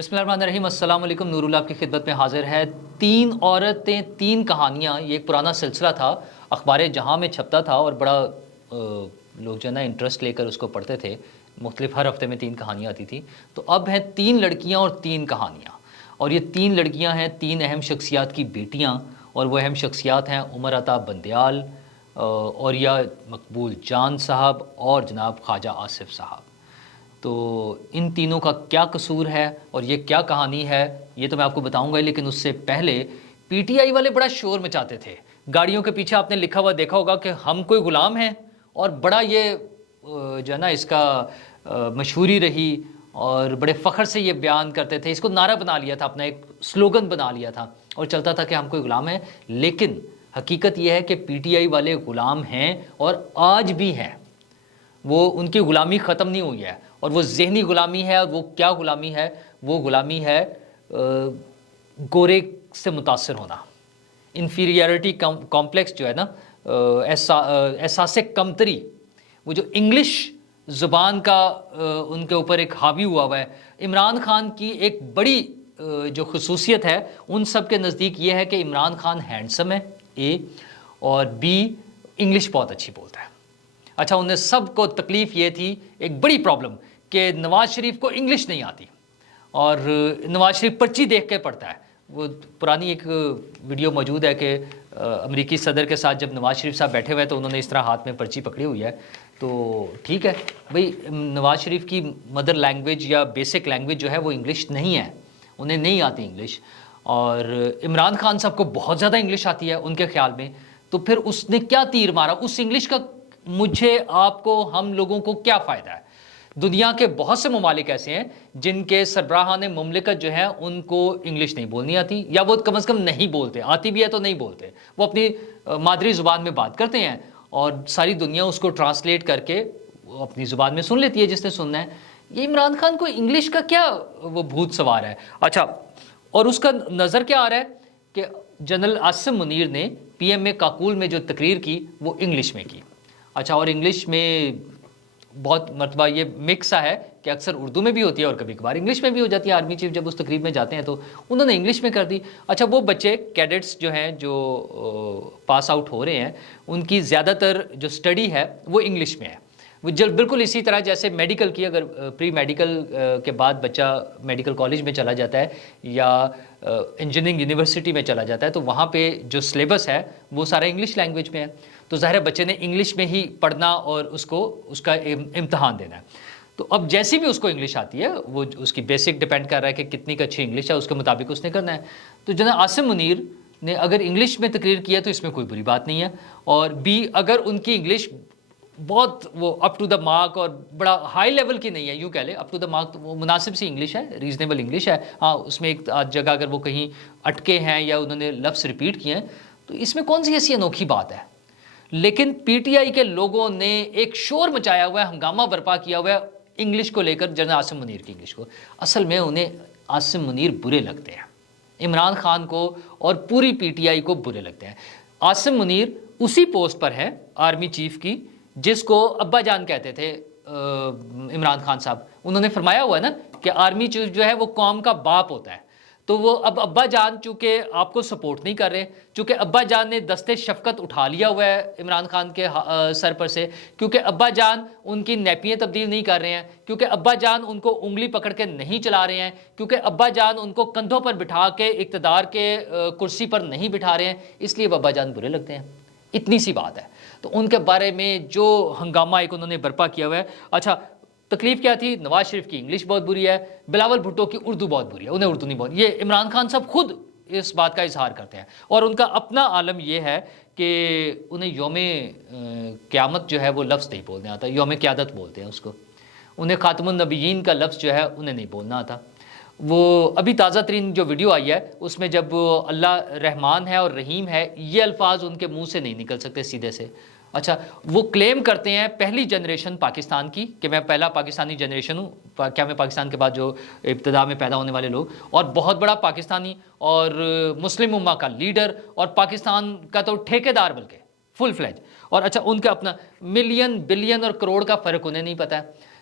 بسم اللہ الرحمن الرحیم، السلام علیکم۔ نور اللہ آپ کی خدمت میں حاضر ہے۔ 3 عورتیں 3 کہانیاں، یہ ایک پرانا سلسلہ تھا، اخبار جہاں میں چھپتا تھا اور بڑا لوگ جو ہے نا انٹرسٹ لے کر اس کو پڑھتے تھے۔ مختلف ہر ہفتے میں 3 کہانیاں آتی تھیں۔ تو اب ہیں 3 لڑکیاں اور 3 کہانیاں، اور یہ 3 لڑکیاں ہیں 3 اہم شخصیات کی بیٹیاں، اور وہ اہم شخصیات ہیں عمر عطا بندیال، اوریہ مقبول جان صاحب اور جناب خواجہ آصف صاحب۔ تو ان تینوں کا کیا قصور ہے اور یہ کیا کہانی ہے، یہ تو میں آپ کو بتاؤں گا، لیکن اس سے پہلے پی ٹی آئی والے بڑا شور مچاتے تھے۔ گاڑیوں کے پیچھے آپ نے لکھا ہوا دیکھا ہوگا کہ ہم کوئی غلام ہیں، اور بڑا یہ جو ہے نا اس کا مشہوری رہی، اور بڑے فخر سے یہ بیان کرتے تھے، اس کو نعرہ بنا لیا تھا، اپنا ایک سلوگن بنا لیا تھا، اور چلتا تھا کہ ہم کوئی غلام ہیں۔ لیکن حقیقت یہ ہے کہ پی ٹی آئی والے غلام ہیں، اور آج بھی ہیں۔ وہ ان کی غلامی ختم نہیں ہوئی ہے، اور وہ ذہنی غلامی ہے۔ اور وہ کیا غلامی ہے؟ وہ غلامی ہے گورے سے متاثر ہونا، انفیریئرٹی کمپلیکس جو ہے نا، احساس کمتری، وہ جو انگلش زبان کا ان کے اوپر ایک حاوی ہوا ہے۔ عمران خان کی ایک بڑی جو خصوصیت ہے ان سب کے نزدیک یہ ہے کہ عمران خان ہینڈسم ہے، اے، اور بی، انگلش بہت اچھی بولتا ہے۔ اچھا، انہیں سب کو تکلیف یہ تھی، ایک بڑی پرابلم، کہ نواز شریف کو انگلش نہیں آتی، اور نواز شریف پرچی دیکھ کے پڑھتا ہے۔ وہ پرانی ایک ویڈیو موجود ہے کہ امریکی صدر کے ساتھ جب نواز شریف صاحب بیٹھے ہوئے تو انہوں نے اس طرح ہاتھ میں پرچی پکڑی ہوئی ہے۔ تو ٹھیک ہے بھئی، نواز شریف کی مدر لینگویج یا بیسک لینگویج جو ہے وہ انگلش نہیں ہے، انہیں نہیں آتی انگلش، اور عمران خان صاحب کو بہت زیادہ انگلش آتی ہے ان کے خیال میں۔ تو پھر اس نے کیا تیر مارا اس انگلش کا؟ مجھے، آپ کو، ہم لوگوں کو کیا فائدہ ہے؟ دنیا کے بہت سے ممالک ایسے ہیں جن کے سربراہان مملکت جو ہیں ان کو انگلش نہیں بولنی آتی، یا وہ کم از کم نہیں بولتے، آتی بھی ہے تو نہیں بولتے، وہ اپنی مادری زبان میں بات کرتے ہیں، اور ساری دنیا اس کو ٹرانسلیٹ کر کے اپنی زبان میں سن لیتی ہے جس نے سننا ہے۔ یہ عمران خان کو انگلش کا کیا وہ بھوت سوار ہے؟ اچھا، اور اس کا نظر کیا آ رہا ہے کہ جنرل عاصم منیر نے پی ایم اے کاکول میں جو تقریر کی وہ انگلش میں کی۔ اچھا، اور انگلش میں بہت مرتبہ یہ مکس ہے کہ اکثر اردو میں بھی ہوتی ہے اور کبھی کبھار انگلش میں بھی ہو جاتی ہے۔ آرمی چیف جب اس تقریب میں جاتے ہیں تو انہوں نے انگلش میں کر دی۔ اچھا، وہ بچے کیڈٹس جو ہیں جو پاس آؤٹ ہو رہے ہیں، ان کی زیادہ تر جو سٹڈی ہے وہ انگلش میں ہے۔ وہ بالکل اسی طرح جیسے میڈیکل کی، اگر پری میڈیکل کے بعد بچہ میڈیکل کالج میں چلا جاتا ہے یا انجینئرنگ یونیورسٹی میں چلا جاتا ہے تو وہاں پہ جو سلیبس ہے وہ سارا انگلش لینگویج میں ہے، تو ظاہر ہے بچے نے انگلش میں ہی پڑھنا اور اس کا امتحان دینا ہے۔ تو اب جیسی بھی اس کو انگلش آتی ہے، وہ اس کی بیسک ڈیپینڈ کر رہا ہے کہ کتنی اچھی انگلش ہے، اس کے مطابق اس نے کرنا ہے۔ تو جناب عاصم منیر نے اگر انگلش میں تقریر کی ہے تو اس میں کوئی بری بات نہیں ہے، اور بی، اگر ان کی انگلش بہت وہ اپ ٹو دا مارک اور بڑا ہائی لیول کی نہیں ہے، یوں کہہ لیں اپ ٹو دا مارک، وہ مناسب سی انگلش ہے، ریزنیبل انگلش ہے۔ ہاں، اس میں ایک جگہ اگر وہ کہیں اٹکے ہیں یا انہوں نے لفظ ریپیٹ کیے ہیں تو اس میں کون سی ایسی انوکھی بات ہے؟ لیکن پی ٹی آئی کے لوگوں نے ایک شور مچایا ہوا ہے، ہنگامہ برپا کیا ہوا ہے انگلش کو لے کر، جنرل عاصم منیر کی انگلش کو۔ اصل میں انہیں عاصم منیر برے لگتے ہیں، عمران خان کو اور پوری پی ٹی آئی کو برے لگتے ہیں۔ عاصم منیر اسی پوسٹ پر ہے آرمی چیف کی جس کو ابا جان کہتے تھے عمران خان صاحب۔ انہوں نے فرمایا ہوا ہے نا کہ آرمی چیف جو ہے وہ قوم کا باپ ہوتا ہے، تو وہ اب ابا جان چونکہ آپ کو سپورٹ نہیں کر رہے، چونکہ ابا جان نے دستے شفقت اٹھا لیا ہوا ہے عمران خان کے سر پر سے، کیونکہ ابا جان ان کی نیپیاں تبدیل نہیں کر رہے ہیں، کیونکہ ابا جان ان کو انگلی پکڑ کے نہیں چلا رہے ہیں، کیونکہ ابا جان ان کو کندھوں پر بٹھا کے اقتدار کے کرسی پر نہیں بٹھا رہے ہیں، اس لیے ابا جان برے لگتے ہیں۔ اتنی سی بات ہے۔ تو ان کے بارے میں جو ہنگامہ ایک انہوں نے برپا کیا ہوا ہے۔ اچھا، تکلیف کیا تھی؟ نواز شریف کی انگلش بہت بری ہے، بلاول بھٹو کی اردو بہت بری ہے، انہیں اردو نہیں بہت، یہ عمران خان صاحب خود اس بات کا اظہار کرتے ہیں، اور ان کا اپنا عالم یہ ہے کہ انہیں یوم قیامت جو ہے وہ لفظ نہیں بولنے آتا، یوم قیادت بولتے ہیں اس کو۔ انہیں خاتم النبیین کا لفظ جو ہے انہیں نہیں بولنا آتا۔ وہ ابھی تازہ ترین جو ویڈیو آئی ہے اس میں جب اللہ رحمان ہے اور رحیم ہے، یہ الفاظ ان کے منہ سے نہیں نکل سکتے سیدھے سے۔ اچھا، وہ کلیم کرتے ہیں پہلی جنریشن پاکستان کی، کہ میں پہلا پاکستانی جنریشن ہوں، کیا میں پاکستان کے بعد جو ابتدا میں پیدا ہونے والے لوگ، اور بہت بڑا پاکستانی اور مسلم امہ کا لیڈر اور پاکستان کا تو ٹھیکیدار، بلکہ فل فلیج۔ اور اچھا، ان کا اپنا ملین بلین اور کروڑ کا فرق انہیں نہیں پتہ ہے۔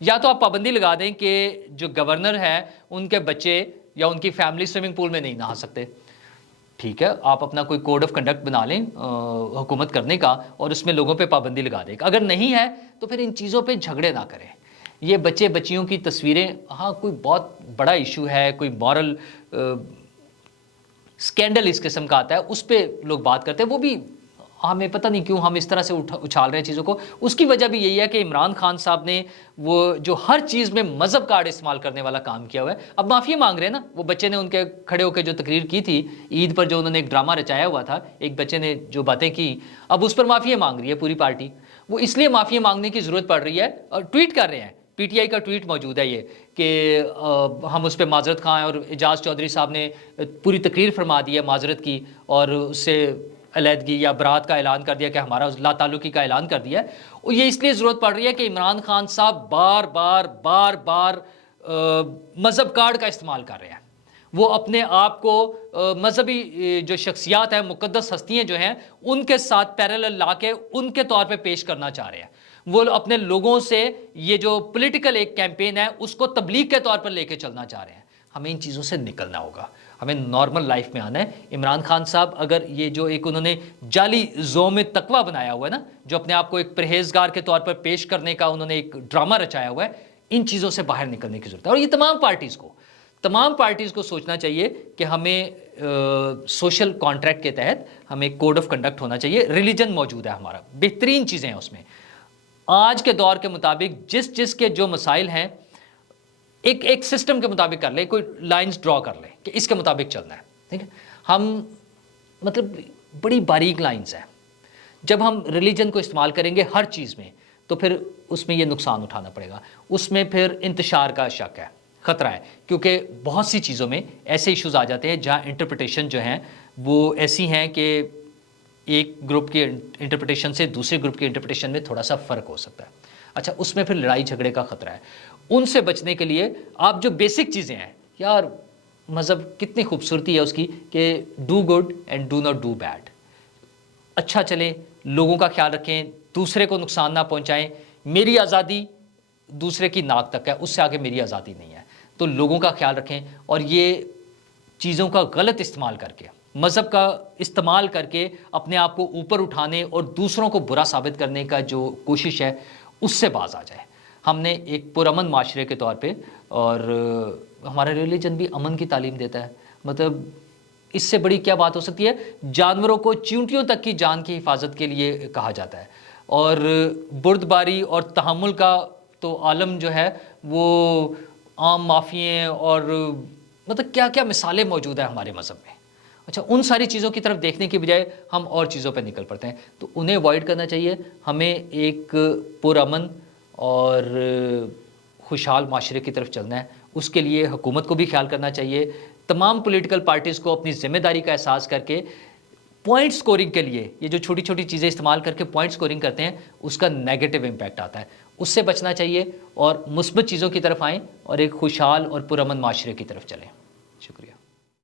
یا تو آپ پابندی لگا دیں کہ جو گورنر ہے ان کے بچے یا ان کی فیملی سوئمنگ پول میں نہیں نہا سکتے، ٹھیک ہے، آپ اپنا کوئی کوڈ آف کنڈکٹ بنا لیں حکومت کرنے کا اور اس میں لوگوں پہ پابندی لگا دیں. اگر نہیں ہے تو پھر ان چیزوں پہ جھگڑے نہ کریں. یہ بچے بچیوں کی تصویریں، ہاں کوئی بہت بڑا ایشو ہے، کوئی مورل سکینڈل اس قسم کا آتا ہے، اس پہ لوگ بات کرتے ہیں، وہ بھی ہمیں پتہ نہیں کیوں ہم اس طرح سے اچھال رہے ہیں چیزوں کو. اس کی وجہ بھی یہی ہے کہ عمران خان صاحب نے وہ جو ہر چیز میں مذہب کارڈ استعمال کرنے والا کام کیا ہوا ہے. اب معافی مانگ رہے ہیں نا، وہ بچے نے ان کے کھڑے ہو کے جو تقریر کی تھی عید پر، جو انہوں نے ایک ڈرامہ رچایا ہوا تھا، ایک بچے نے جو باتیں کی، اب اس پر معافی مانگ رہی ہے پوری پارٹی. وہ اس لیے معافی مانگنے کی ضرورت پڑ رہی ہے، اور ٹویٹ کر رہے ہیں، پی ٹی آئی کا ٹویٹ موجود ہے یہ کہ ہم اس پہ معذرت خواہ ہیں، اور اعجاز چودھری صاحب نے پوری تقریر فرما دی ہے معذرت کی، اور اس سے علیحدگی یا برات کا اعلان کر دیا کہ ہمارا لا تعلقی کا اعلان کر دیا ہے. اور یہ اس لیے ضرورت پڑ رہی ہے کہ عمران خان صاحب بار بار مذہب کارڈ کا استعمال کر رہے ہیں. وہ اپنے آپ کو مذہبی جو شخصیات ہیں، مقدس ہستیاں جو ہیں، ان کے ساتھ پیرالل لا کے ان کے طور پہ پیش کرنا چاہ رہے ہیں. وہ اپنے لوگوں سے یہ جو پولیٹیکل ایک کیمپین ہے اس کو تبلیغ کے طور پر لے کے چلنا چاہ رہے ہیں. ہمیں ان چیزوں سے نکلنا ہوگا، ہمیں نارمل لائف میں آنا ہے. عمران خان صاحب اگر یہ جو ایک انہوں نے جعلی زوم تقویٰ بنایا ہوا ہے نا، جو اپنے آپ کو ایک پرہیزگار کے طور پر پیش کرنے کا انہوں نے ایک ڈرامہ رچایا ہوا ہے، ان چیزوں سے باہر نکلنے کی ضرورت ہے. اور یہ تمام پارٹیز کو سوچنا چاہیے کہ ہمیں سوشل کانٹریکٹ کے تحت ہمیں کوڈ آف کنڈکٹ ہونا چاہیے. ریلیجن موجود ہے ہمارا، بہترین چیزیں ہیں اس میں. آج کے دور کے مطابق جس کے جو مسائل ہیں، ایک سسٹم کے مطابق کر لیں، کوئی لائنز ڈرا کر لیں کہ اس کے مطابق چلنا ہے. ٹھیک ہے، ہم مطلب بڑی باریک لائنز ہیں. جب ہم ریلیجن کو استعمال کریں گے ہر چیز میں، تو پھر اس میں یہ نقصان اٹھانا پڑے گا. اس میں پھر انتشار کا شک ہے، خطرہ ہے، کیونکہ بہت سی چیزوں میں ایسے ایشوز آ جاتے ہیں جہاں انٹرپریٹیشن جو ہیں وہ ایسی ہیں کہ ایک گروپ کی انٹرپریٹیشن سے دوسرے گروپ کی انٹرپریٹیشن میں تھوڑا سا فرق ہو سکتا ہے. اچھا، اس میں پھر لڑائی جھگڑے کا خطرہ ہے. ان سے بچنے کے لیے آپ جو بیسک چیزیں ہیں، یار مذہب کتنی خوبصورتی ہے اس کی کہ do good and do not do bad. اچھا چلیں، لوگوں کا خیال رکھیں، دوسرے کو نقصان نہ پہنچائیں. میری آزادی دوسرے کی ناک تک ہے، اس سے آگے میری آزادی نہیں ہے. تو لوگوں کا خیال رکھیں، اور یہ چیزوں کا غلط استعمال کر کے، مذہب کا استعمال کر کے اپنے آپ کو اوپر اٹھانے اور دوسروں کو برا ثابت کرنے کا جو کوشش ہے، اس سے باز آ جائے. ہم نے ایک پرامن معاشرے کے طور پہ، اور ہمارا ریلیجن بھی امن کی تعلیم دیتا ہے. مطلب اس سے بڑی کیا بات ہو سکتی ہے؟ جانوروں کو، چیونٹیوں تک کی جان کی حفاظت کے لیے کہا جاتا ہے. اور بردباری اور تحمل کا تو عالم جو ہے وہ عام معافییں اور مطلب کیا کیا مثالیں موجود ہیں ہمارے مذہب میں. اچھا، ان ساری چیزوں کی طرف دیکھنے کی بجائے ہم اور چیزوں پہ نکل پڑتے ہیں. تو انہیں اوائڈ کرنا چاہیے. ہمیں ایک پرامن اور خوشحال معاشرے کی طرف چلنا ہے. اس کے لیے حکومت کو بھی خیال کرنا چاہیے. تمام پولیٹیکل پارٹیز کو اپنی ذمہ داری کا احساس کر کے پوائنٹ سکورنگ کے لیے یہ جو چھوٹی چھوٹی چیزیں استعمال کر کے پوائنٹ سکورنگ کرتے ہیں، اس کا نیگیٹو امپیکٹ آتا ہے. اس سے بچنا چاہیے اور مثبت چیزوں کی طرف آئیں اور ایک خوشحال اور پرامن معاشرے کی طرف چلیں. شکریہ.